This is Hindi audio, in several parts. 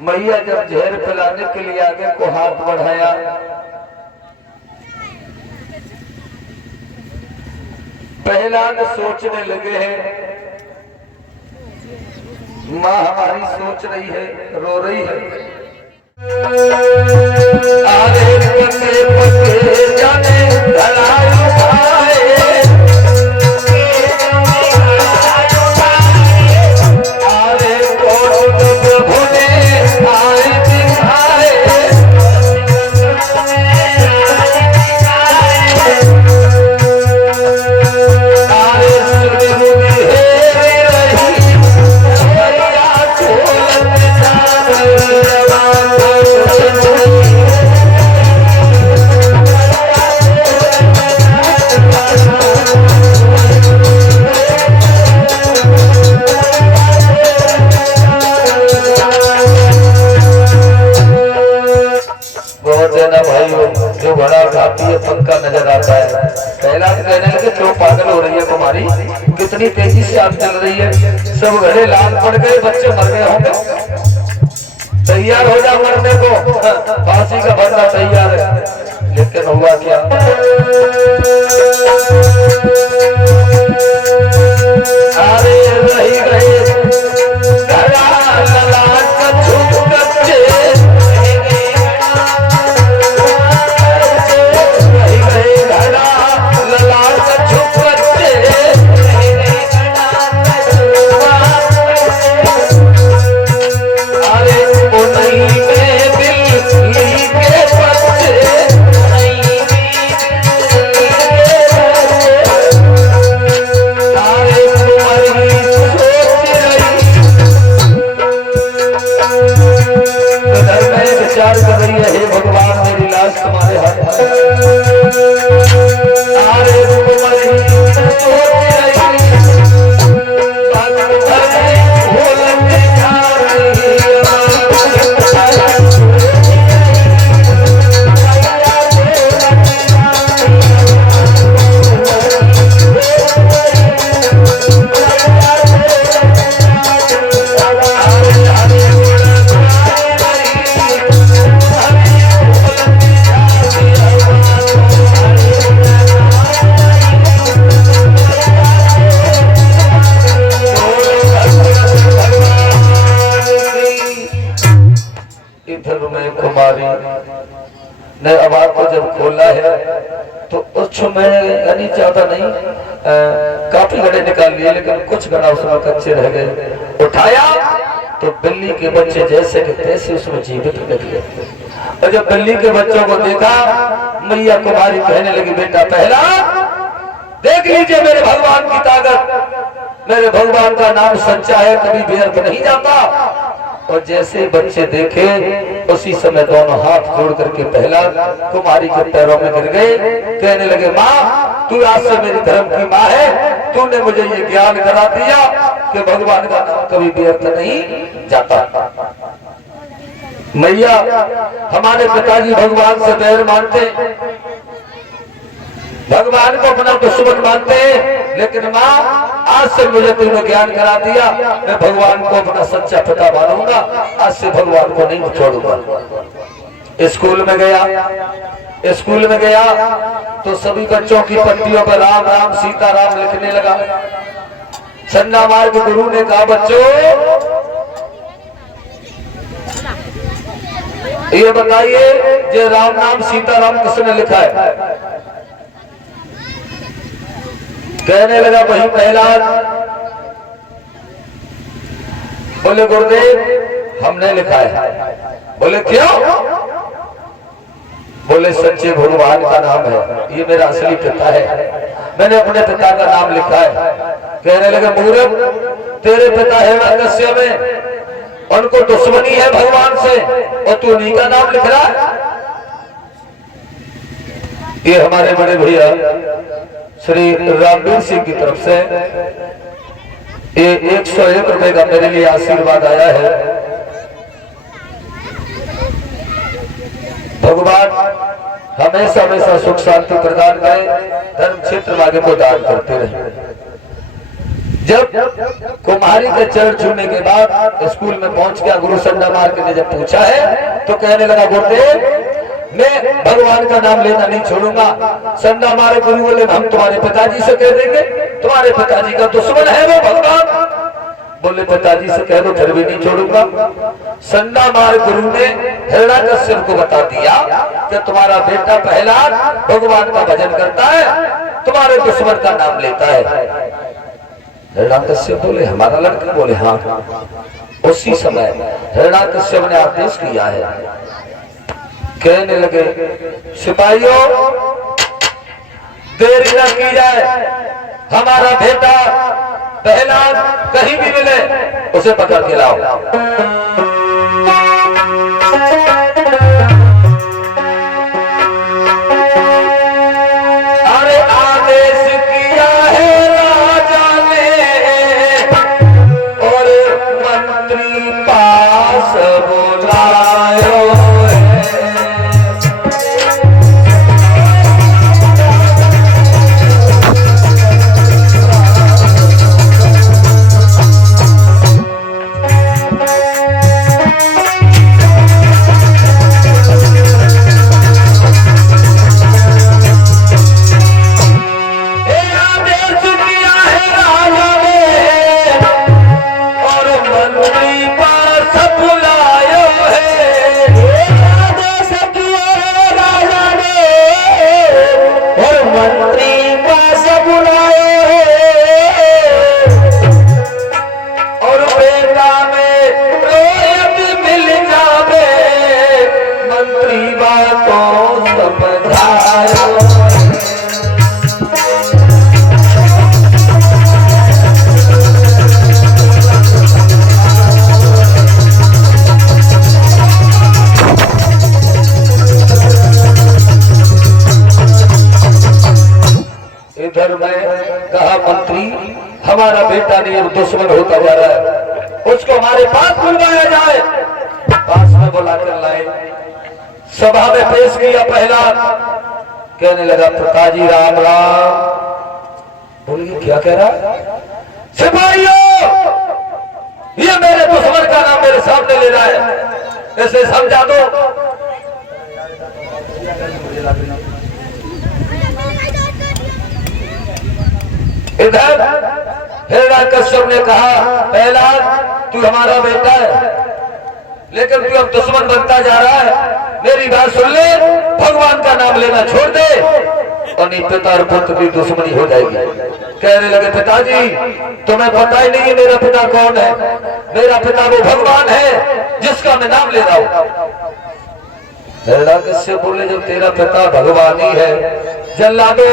मैया जब जहर पिलाने के लिए आगे को हाथ बढ़ाया, प्रहलाद सोचने लगे हैं, माँ हमारी सोच रही है, रो रही है। आरे पते पते जाने धड़ायो भाई, आरे कोट प्रभु ने आए दिखाए, आरे सुनी मुनि हेरी रही, मैया खोलत जो बड़ा खाती है पंखा नजर आता है। पहला तो कहने लगे क्यों पागल हो रही है तुम्हारी, कितनी तेजी से आग चल रही है, सब घड़े लाल पड़ गए, बच्चे मर गए होंगे, तैयार हो जा मरने को, फांसी का बंदा तैयार है। लेकिन हुआ क्या, अरे रही गए घड़ा ललाट का झुक बच्चे, कर रही है, हे भगवान मेरी लाश तुम्हारे हाथ है। आरे ने आवाज को जब खोला है तो उस मैं यानी चाहता नहीं, काफी घड़े निकाल लिए लेकिन कुछ घड़ा उसमें कच्चे रह गए। उठाया तो बिल्ली के बच्चे जैसे के तैसे उसमें जीवित निकले। और जब बिल्ली के बच्चों को देखा, मैया कुमारी कहने लगी बेटा पहला देख लीजिए मेरे भगवान की ताकत, मेरे भगवान का नाम सच्चा है, कभी व्यर्थ नहीं जाता। और जैसे बच्चे देखे उसी समय दोनों हाथ जोड़ करके पहला कुमारी के पैरों में गिर गए, कहने लगे माँ तू आज से मेरी धर्म की माँ है, तूने मुझे ये ज्ञान करा दिया कि भगवान का नाम कभी व्यर्थ नहीं जाता। मैया हमारे पिताजी भगवान से बैर मानते, भगवान को अपना दुश्मन मानते हैं, लेकिन माँ आज से मुझे तूने ज्ञान करा दिया, मैं भगवान को अपना सच्चा पिता मानूंगा, आज से भगवान को नहीं छोड़ूंगा। स्कूल में गया तो सभी बच्चों की पट्टियों पर राम राम सीता राम लिखने लगा। चंदा मार्ग गुरु ने कहा बच्चों ये बताइए ये राम नाम सीता राम किसने लिखा है? कहने लगा वही प्रहलाद। बोले गुरुदेव हमने लिखा है। बोले क्यों? बोले सच्चे भगवान का नाम है, ये मेरा असली पिता है, मैंने अपने पिता का नाम लिखा है। कहने लगे मूर्ख तेरे पिता हिरण्यकश्यप में उनको दुश्मनी है भगवान से और तू उन्हीं का नाम लिख रहा है। ये हमारे बड़े भैया श्री रामवीर सिंह की तरफ से ये 101 रुपए का मेरे लिए आशीर्वाद आया है। भगवान हमेशा हमेशा सुख शांति प्रदान करें, धर्म क्षेत्र में आगे को दान करते रहे। जब कुम्हारी के चरण छूने के बाद स्कूल में पहुंच गया, गुरु संडा मार के ने जब पूछा है तो कहने लगा गुरुदेव मैं भगवान का नाम लेना नहीं छोड़ूंगा। संडा मारे गुरु बोले हम तुम्हारे पिताजी से कह देंगे, तुम्हारे पिताजी का दुश्मन है वो भगवान। बोले पिताजी से कह दो फिर भी नहीं छोड़ूंगा। संडा मार गुरु ने हिरण्याकश्यप को बता दिया कि तुम्हारा बेटा प्रहलाद भगवान का भजन करता है, तुम्हारे दुश्मन का नाम लेता है। हिरण्याकश्यप बोले हमारा लड़का? बोले हाँ। उसी समय हिरण्याकश्यप ने आदेश किया है, कहने लगे सिपाहियों देर न की जाए, हमारा बेटा प्रहलाद कहीं भी मिले उसे पकड़ के लाओ। अरे आदेश किया है राजा ने और मंत्री पास बुलायो हमारा बेटा नहीं दुश्मन होता जा रहा है, उसको हमारे पास बुलवाया जाए। पास में बुलाकर लाए, सभा में पेश किया प्रहलाद। कहने लगा पिताजी राम राम। बोलिए क्या कह रहा? सिपाहियों ये मेरे दुश्मन का नाम मेरे सामने ले रहा है, इसे समझा दो। इधर हिरण्याकश्यप ने कहा प्रहलाद तू हमारा बेटा है लेकिन तू अब दुश्मन बनता जा रहा है, मेरी बात सुन ले, भगवान का नाम लेना छोड़ दे और नहीं पिता और पुत्र की दुश्मनी हो जाएगी। कहने लगे पिताजी तुम्हें पता ही नहीं है मेरा पिता कौन है, मेरा पिता वो भगवान है जिसका मैं नाम ले रहा हूं। हिरण्याकश्यप बोले जब तेरा पिता भगवान ही है, जल्लादो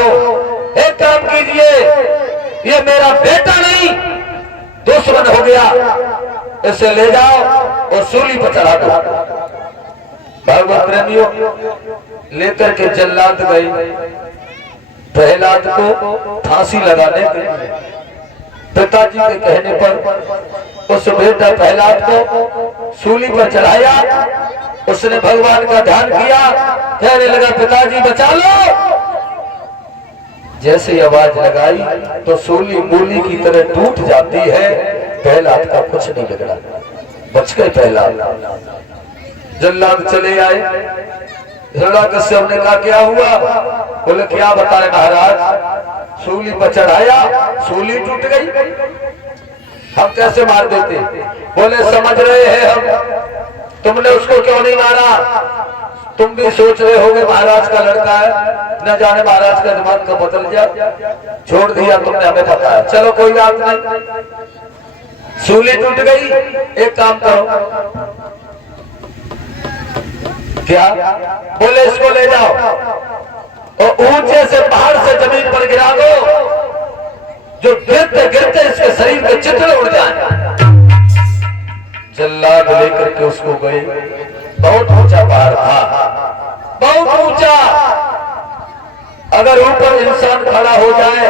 एक काम कीजिए, ये मेरा बेटा नहीं दुश्मन हो गया, इसे ले जाओ और सूली पर चढ़ा दो। भगवत प्रेमियों लेकर के जल्लाद गए प्रहलाद को फांसी लगाने के। पिताजी के कहने पर उस बेटा प्रहलाद को सूली पर चढ़ाया, उसने भगवान का ध्यान किया, कहने लगा पिताजी बचा लो। जैसे ही आवाज लगाई तो सूली मूली की तरह टूट जाती है। प्रहलाद का कुछ नहीं बिगड़ा, बच गए प्रहलाद। जल्लाद चले आए, हिरण्याकश्यप ने कहा क्या हुआ? बोले क्या बताए महाराज, सूली पर चढ़ाया, सूली टूट गई, हम कैसे मार देते? बोले समझ रहे हैं हम, तुमने उसको क्यों नहीं मारा? तुम भी सोच रहे होगे महाराज का लड़का है, न जाने महाराज का दिमाग कब बदल जाए, छोड़ दिया तुमने, हमें पता है, चलो कोई बात नहीं। सूली टूट गई, एक काम करो, क्या? बोले इसको ले जाओ और ऊंचे से पहाड़ से जमीन पर गिरा दो, जो गिरते गिरते इसके शरीर के चित्र उड़ जाए। जल्लाद लेकर के उसको गए, बहुत ऊंचा पहाड़ था, बहुत ऊंचा, अगर ऊपर इंसान खड़ा हो जाए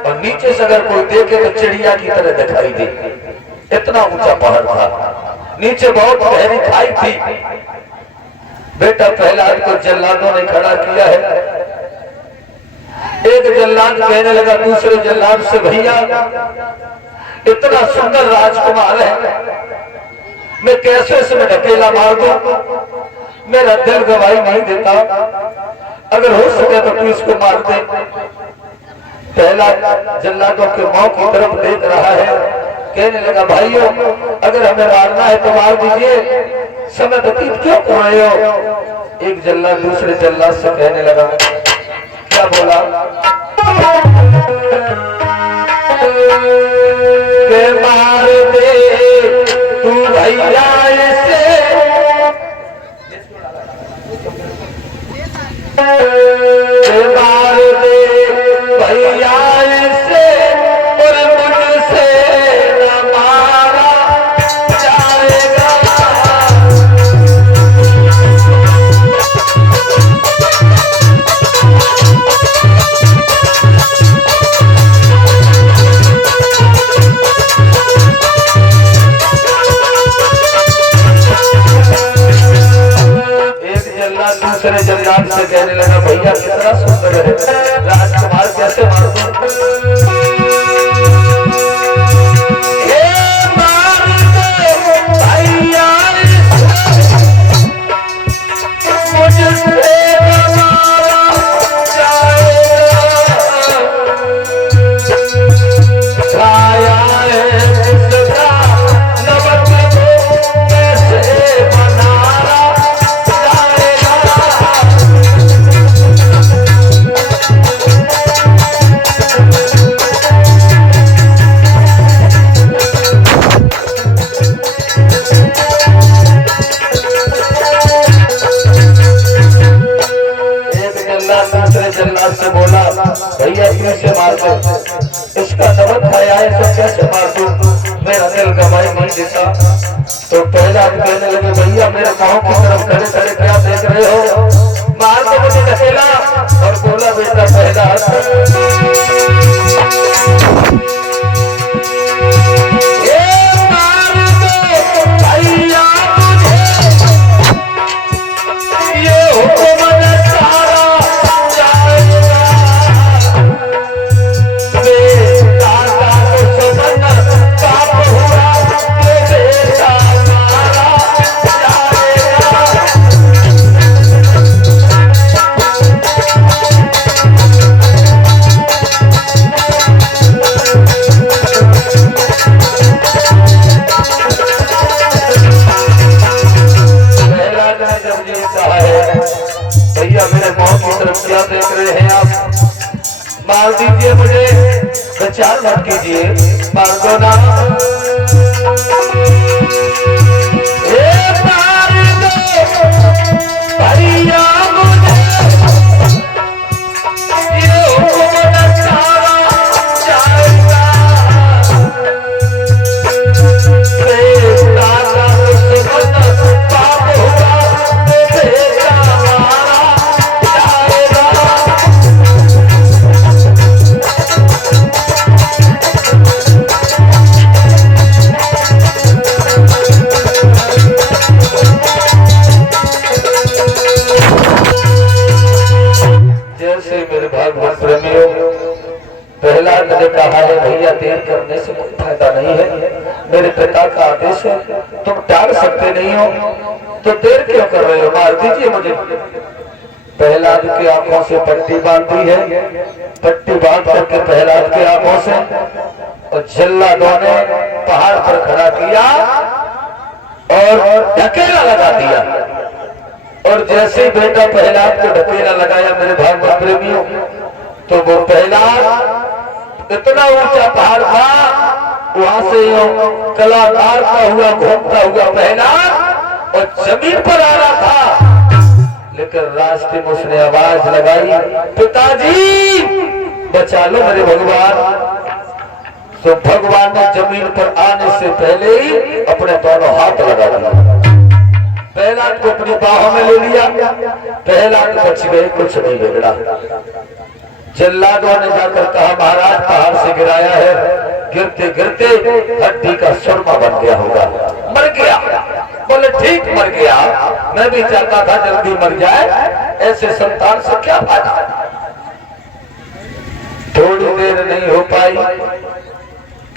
और नीचे से अगर कोई देखे तो चिड़िया की तरह दिखाई दे, इतना ऊंचा पहाड़ था, नीचे बहुत गहरी खाई थी। बेटा प्रहलाद को जल्लादों ने खड़ा किया है। एक जल्लाद कहने लगा दूसरे जल्लाद से भैया इतना सुंदर राजकुमार है, मैं कैसे इसमें ढकेला मार दूं? मेरा दिल गवाही नहीं देता, अगर हो सके तो तू इसको मार दे। पहला जल्लादों के मुंह की तरफ देख रहा है, कहने लगा भाइयों अगर हमें मारना है तो मार दीजिए, समय व्यतीत क्यों कर रहे हो? एक जल्लाद दूसरे जल्लाद से कहने लगा, क्या बोला? के मार दे तू भैया से, मार दे भैया से, और मुझसे न मारा जाएगा। दूसरे जल्लाद से कहने लगा भैया कितना सुंदर है, राजकुमार कैसे मार दूं? से बोला भैया कैसे मार दो, इसका नमक खाया है तो कैसे मार दो, मेरा दिल गवाही नहीं देता। तो पहला कहने लगे भैया मेरे पाँव की तरफ खड़े खड़े क्या देख रहे हो, मार दो मुझे ढकेला। और बोला बेटा पहला क्या देख रहे हैं आप, मार दीजिए मुझे, विचार मत कीजिए, मार दो ना। मार दो भैया मुझे, ये हुक्म सारा जाएगा। पाप हुआ ने कहा है भैया देर करने से कोई फायदा नहीं है, मेरे पिता का आदेश है, तुम टाल सकते नहीं हो तो देर क्यों कर रहे हो, मार दीजिए मुझे। प्रहलाद की आंखों से पट्टी बांधी है, पट्टी बांध करके प्रहलाद की आंखों से और जल्लादों ने पहाड़ पर खड़ा किया और ढकेला लगा दिया। और जैसे ही बेटा प्रहलाद को ढकेला लगाया मेरे भागवत प्रेमियों, तो वो प्रहलाद इतना ऊंचा पहाड़ था, वहां से कलाकार का हुआ घूमता हुआ प्रहलाद और जमीन पर आ रहा था। लेकिन रास्ते में उसने आवाज लगाई, पिताजी बचा लो मेरे भगवान। तो भगवान ने जमीन पर आने से पहले ही अपने दोनों हाथ लगा दिया, प्रहलाद को अपनी बाहों में ले लिया। प्रहलाद बच गए, कुछ नहीं बिगड़ा। जल्लादों ने जाकर कहा महाराज पहाड़ से गिराया है, गिरते गिरते हड्डी का सुरमा बन गया होगा, मर गया। बोले ठीक मर गया, मैं भी चाहता था जल्दी मर जाए, ऐसे संतान से क्या फायदा। थोड़ी देर नहीं हो पाई,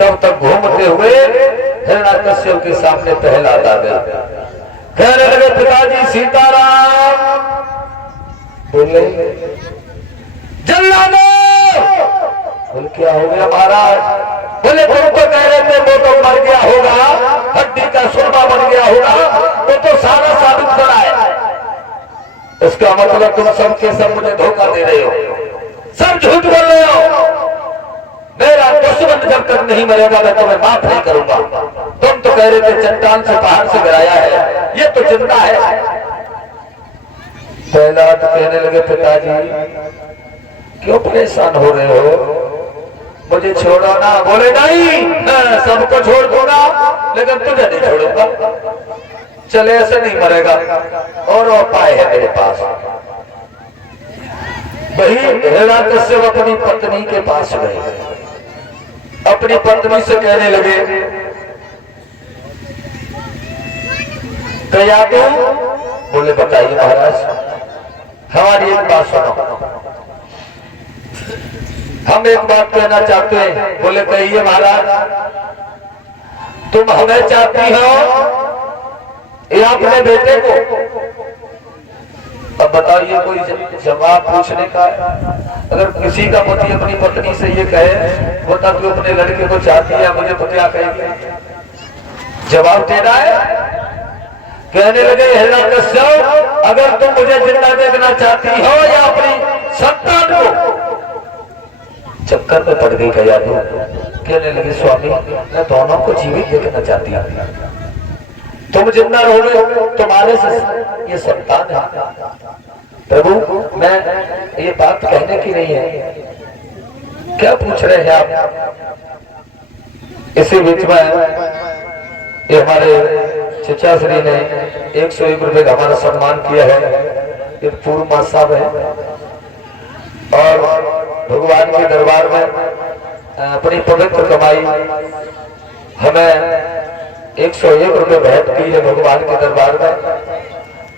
तब तक घूमते हुए हिरण्याकश्यप के सामने प्रहलाद आ गया। कहने लगे पिताजी सीताराम। बोले जल्लादो। बोले क्या हो गया महाराज? बोले तुम तो कह रहे थे वो तो मर गया होगा, हड्डी का सुरमा बन गया होगा, वो तो सारा साबित करा है। इसका मतलब तुम सबके सब मुझे धोखा दे रहे हो, सब झूठ बोल रहे हो। मेरा दुश्मन जब तक नहीं मरेगा मैं तुम्हें माफ नहीं करूंगा। तुम तो कह रहे थे चट्टान से पहाड़ से गिराया है, ये तो जिंदा है। प्रहलाद कहने लगे पिताजी क्यों परेशान हो रहे हो, मुझे छोड़ो ना। बोले नहीं, सबको छोड़ दूंगा लेकिन तुझे नहीं छोड़ूंगा। चले ऐसे नहीं मरेगा, और उपाय है मेरे पास। वही हिरण्याकश्यप अपनी पत्नी के पास गए, अपनी पत्नी से कहने लगे क्या तुम? बोले बताइए महाराज, हमारी एक बात सुनो, हम एक बात कहना चाहते हैं। बोले कहिए महाराज। तुम हमें चाहती हो या अपने बेटे को? अब बताइए, कोई जवाब पूछने का है? अगर किसी का पति अपनी पत्नी से ये कहे बता तू अपने लड़के को चाहती है, मुझे तो क्या कहेगी? जवाब देना है। कहने लगे हिरण्याकश्यप अगर तुम मुझे जिंदा देखना चाहती हो या अपनी संतान को? चक्कर में पड़ गई कया तो कहने लगे स्वामी मैं दोनों को जीवित देखना चाहती हूँ। तुम जिंदा रहोगे, तुम्हारे से ये संतान है। प्रभु मैं ये बात कहने की नहीं है, क्या पूछ रहे हैं आप? इसी बीच में ये हमारे चचा श्री ने 101 रुपए का हमारा सम्मान किया है। ये पूर्व मां साहब है और भगवान के दरबार में अपनी पवित्र कमाई हमें 101 रुपए भेंट की है भगवान के दरबार में।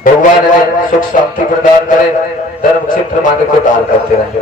भगवान ने सुख शांति प्रदान करे, धर्म क्षेत्र मांगे को दान करते रहे।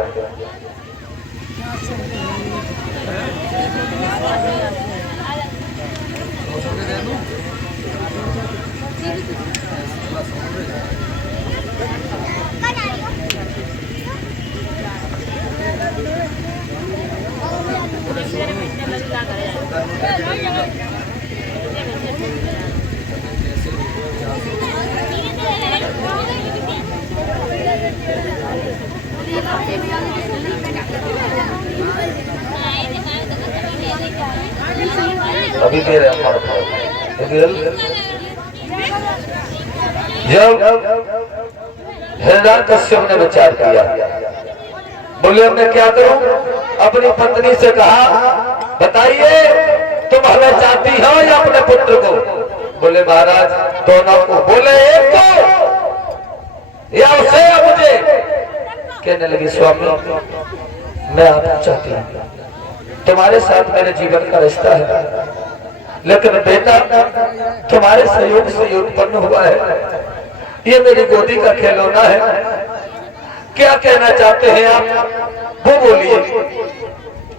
अभी दे रहे हैं। जब हिरण्याकश्यप ने विचार किया, बोले अब मैं क्या करूं? अपनी पत्नी से कहा बताइए तुम हमें चाहती हो या अपने पुत्र को? बोले महाराज दोनों को। बोले एक को या उसे या मुझे? कहने लगी स्वामी मैं आपको चाहती हूँ, तुम्हारे साथ मेरे जीवन का रिश्ता है, लेकिन बेटा तुम्हारे सहयोग से उत्पन्न हुआ है, ये मेरी गोदी का खिलौना है। क्या कहना चाहते हैं आप? वो बोलिए।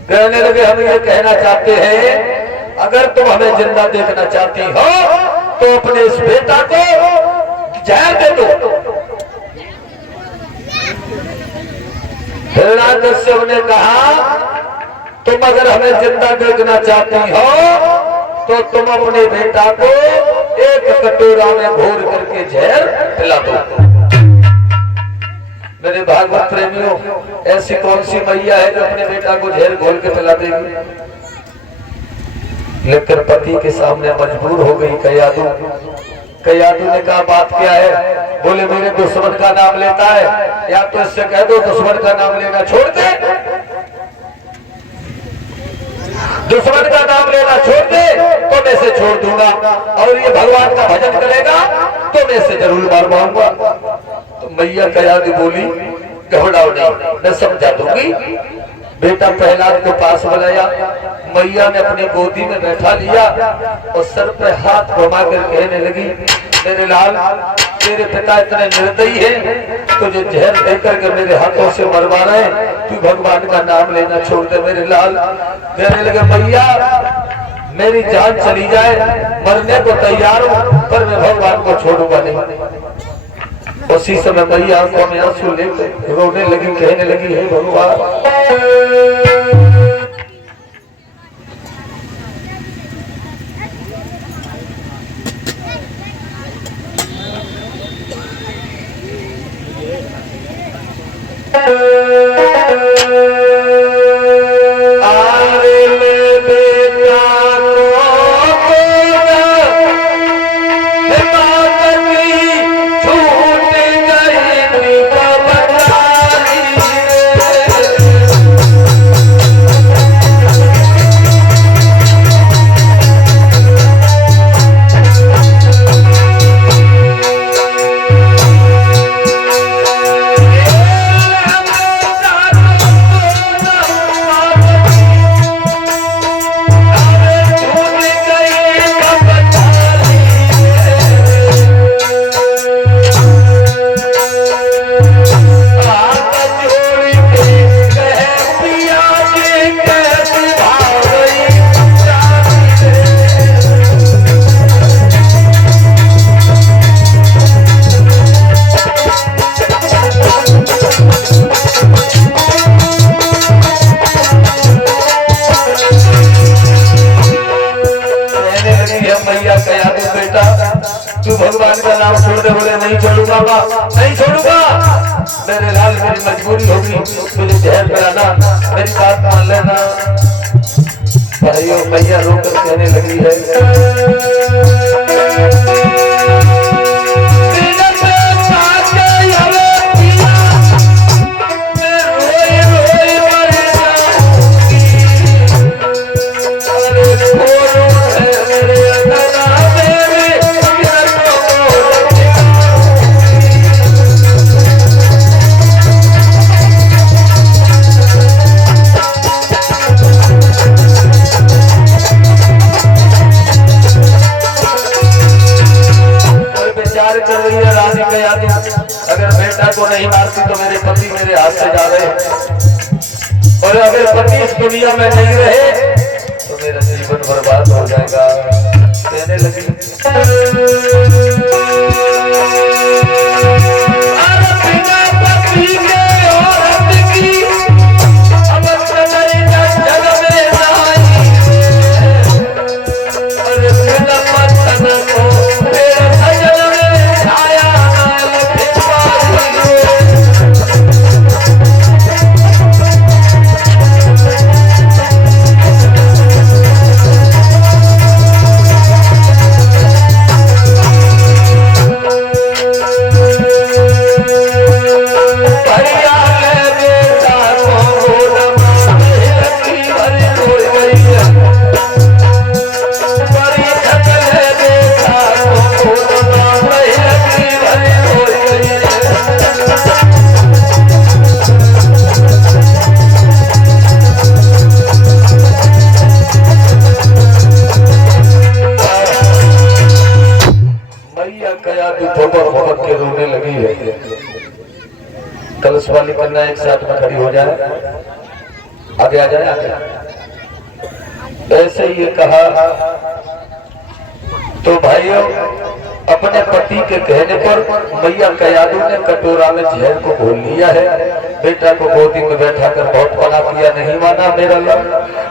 कहने लगे हम ये कहना चाहते हैं अगर तुम हमें जिंदा देखना चाहती हो तो अपने इस बेटा को जहर दे दो। हिरण्याकश्यप ने कहा तुम अगर हमें जिंदा देखना चाहती हो तो तुम अपने बेटा को एक कटोरा में घोर करके जहर पिला दो। मेरे भागवत प्रेमियों, ऐसी कौन सी मैया है जो अपने बेटा को जहर घोल के पिला देगी? लेकिन पति के सामने मजबूर हो गई कयादू। कयादू ने कहा बात क्या है? बोले मेरे दुश्मन का नाम लेता है, या तो इससे कह दो दुश्मन का नाम लेना छोड़ दे, दुश्मन का नाम लेना छोड़ दे तो मैं इसे छोड़ दूंगा, और ये भगवान का भजन करेगा तो मैं इसे जरूर मार मारूंगा। तो मैया कयादू बोली घबराओ नहीं, मैं समझा दूंगी। बेटा प्रहलाद को पास बुलाया, मैया ने अपनी गोदी में बैठा लिया और सर पे हाथ घुमा कर कहने लगी मेरे लाल तेरे पिता इतने निर्दयी है, तुझे जहर देकर के मेरे हाथों से मरवा रहे, तू भगवान का नाम लेना छोड़ दे मेरे लाल। कहने लगे मैया मेरी जान चली जाए, मरने को तैयार हूं, पर मैं भगवान को छोड़ूंगा नहीं। उसी समय मेरी आंखों में आंसू लेकर रोने लगी, कहने लगी, हे भगवान, तू भगवान का नाम छोड़ दे। बोले नहीं छोड़ूंगा, नहीं छोड़ूंगा, मेरे लाल मेरी मजबूरी होगी, तुझे जहर पिलाना, मेरी बात मान लेना। भाइयों मैया रोकर कहने लगी है, अगर बेटा को नहीं मारती तो मेरे पति मेरे हाथ से जा रहे, और अगर पति इस दुनिया में नहीं रहे तो मेरा जीवन बर्बाद हो जाएगा। कहने लगी, के रोने लगी है। कलश वाली कन्या एक साथ में खड़ी हो जाए, आगे आ जाए, आगे। ऐसे ही कहा तो भाइयों, अपने पति के कहने पर मैया कयादू ने कटोरा में जहर को घोल लिया है। बेटा को गोदी में बैठा कर बहुत पना किया, नहीं माना मेरा लव।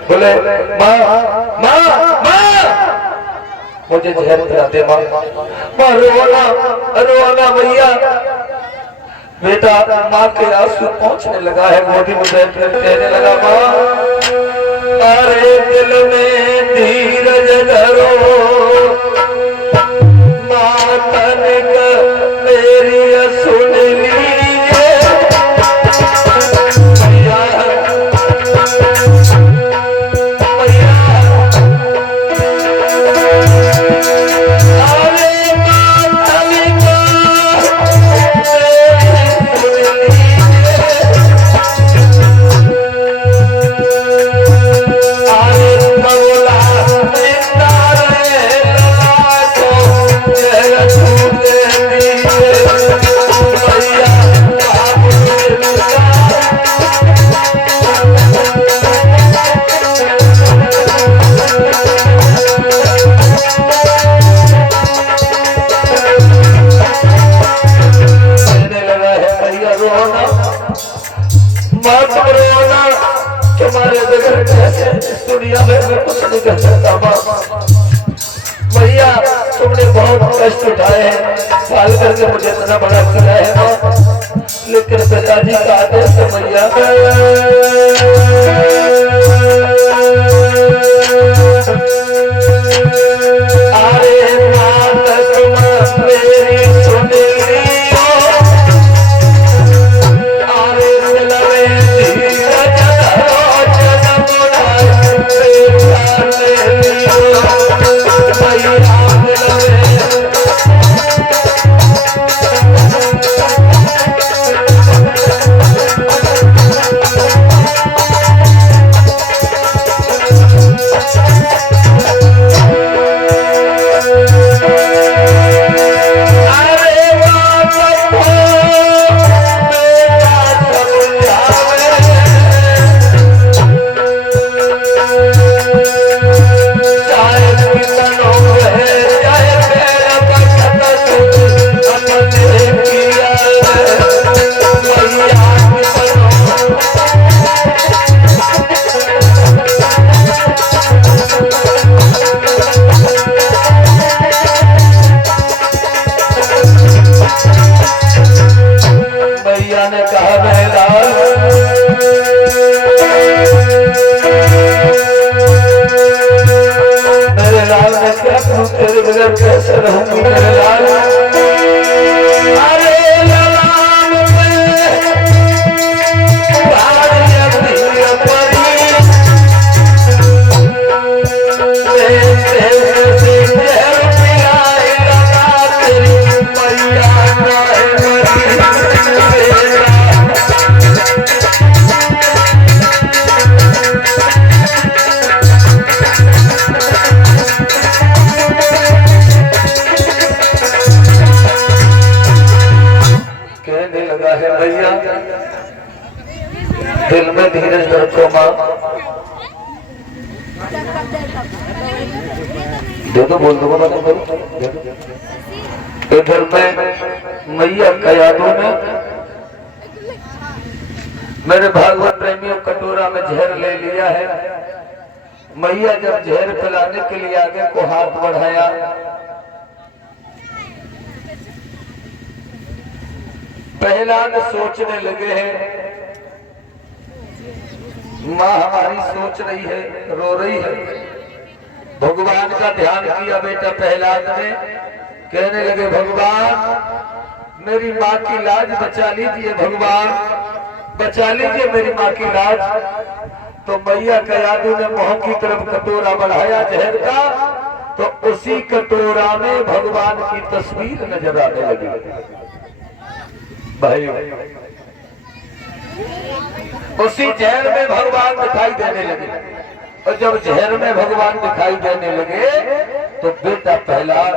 बोले माँ माँ माँ, मुझे जहर पिला दे माँ। रोना रोना भैया, बेटा माँ के आंसू पहुंचने लगा है, गोदी में बैठ कर कहने लगा, माँ अरे दिल में धीरज धरो, माँ तनिक मेरी सुन लीजिए। दुनिया में मैं कुछ नहीं कर सकता माँ। भैया तुमने बहुत कष्ट उठाए हैं, पाल करके मुझे इतना बड़ा किया है माँ, लेकिन पिताजी का आदेश है भैया। तेरे बगैर कैसे रहूंगी मेरे लाल। अरे ललाम दिल में धीरज रखो माँ। दे दो बोल दो इधर में मैया का यादों में मेरे भागवत प्रेमियों कटोरा में जहर ले लिया है। मैया जब जहर पिलाने के लिए आगे को हाथ बढ़ाया, प्रहलाद सोचने लगे हैं, माँ हमारी सोच रही है, रो रही है। भगवान का ध्यान किया बेटा प्रहलाद ने, कहने लगे भगवान मेरी माँ की लाज बचा लीजिए, भगवान बचा लीजिए मेरी माँ की लाज। तो मैया का यादू ने मुंह की तरफ कटोरा बढ़ाया जहर का, तो उसी कटोरा में भगवान की तस्वीर नजर आने लगी। भाई उसी जहर में भगवान दिखाई देने लगे, और जब जहर में भगवान दिखाई देने लगे तो बेटा प्रहलाद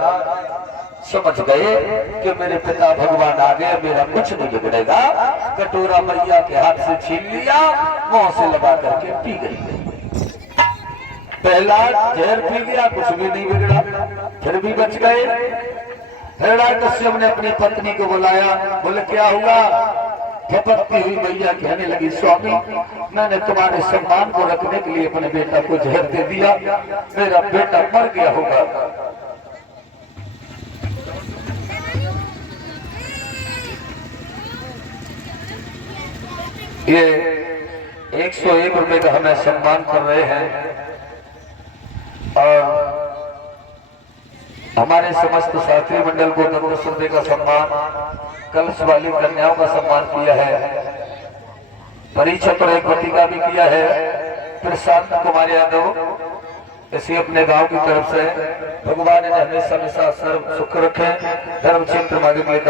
समझ गए कि मेरे पिता भगवान आ गए, मेरा कुछ नहीं बिगड़ेगा। कटोरा मैया के हाथ से छीन लिया, मुंह से लगा करके पी गई। प्रहलाद जहर पी गया, कुछ भी नहीं बिगड़ा, फिर भी बच गए। हिरण्यकश्यप ने अपनी पत्नी को बुलाया, बोले क्या हुआ? झपकती हुई मैया कहने लगी स्वामी मैंने तुम्हारे सम्मान को रखने के लिए अपने बेटा को जहर दे दिया, मेरा बेटा मर गया होगा। ये 101 रुपए का हमें सम्मान कर रहे हैं, और हमारे समस्त शास्त्री मंडल को 10 रुपए का सम्मान, कलश वाली कन्याओं का सम्मान किया है, परीक्षा पर एक पति का भी किया है। प्रशांत कुमार यादव इसी अपने गांव की तरफ से। भगवान ने हमेशा सर्व सुख रखे, धर्म क्षेत्र मार्ग में